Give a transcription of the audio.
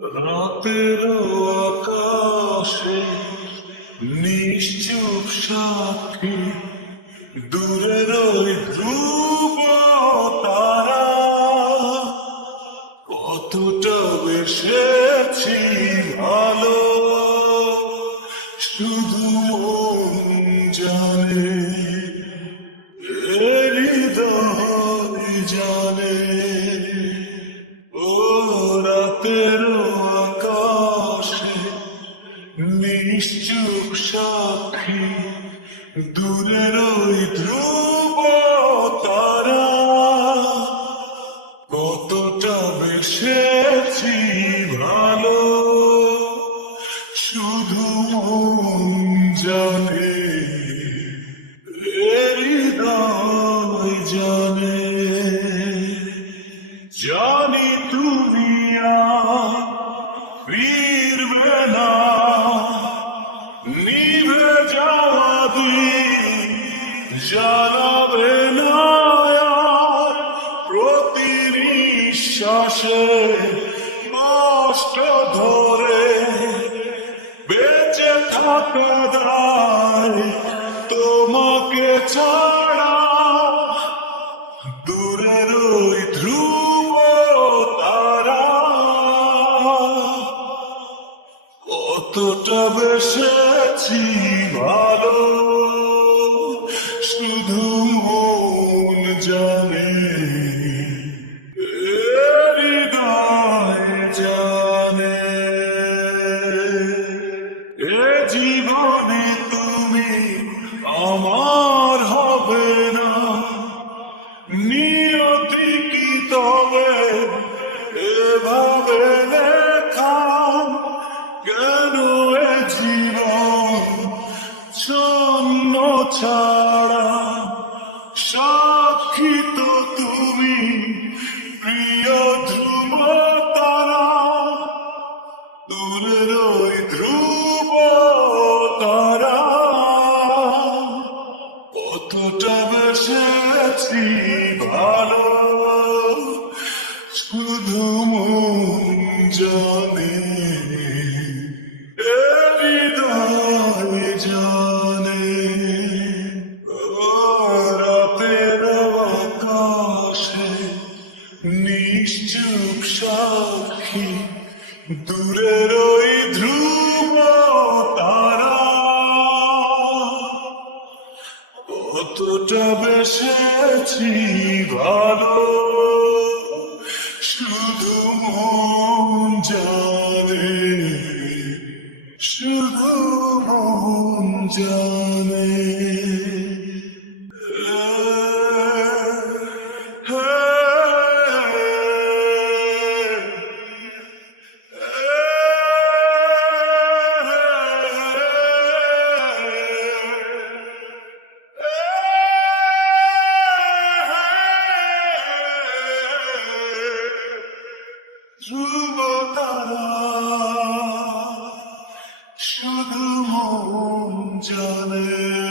রাতের আকাশে নিশ্চুপ সাক্ষী দূরের ওই ধ্রুব তারা কতটা বেসেছি ভালো শুধু মন জানে এ হৃদয় জানে ও রাতের আকাশে নিশ্চুপ সাক্ষী দূরের ওই ধ্রুব তারা কতটা বেসেছি ভালো শুধু মন জানে এ হৃদয় জানে জানি তুমি আর ফিরবে না নিভে যাওয়া দিন জ্বালাবে না আর প্রতি নিঃশ্বাসে কষ্ট ধরে বেঁচে থাকা দায় তোমাকে ছাড়া দূরের ওই ধ্রুব তারা কতটা বেসেছি ভালো শুধু মন জানে এ হৃদয় জানে এ জীবনে তুমি আমার হবে না নিয়তি কি তবে এভাবে লেখা কেন এ জীবন ছন্ন ছাড়া সাক্ষী তো তুমি প্রিয় ধ্রুব তারা দূরের ওই ধ্রুব তারা কতটা বেসেছি ভালো শুধু মন জানে এ হৃদয় জানে ও রাতের আকাশে নিশ্চুপ সাক্ষী দূরের ওই ধ্রুব তারা কতটা বেসেছি ভালো শুধু মন জানে শুধু মন জানে ধ্রুব তারা শুধু মন জানে।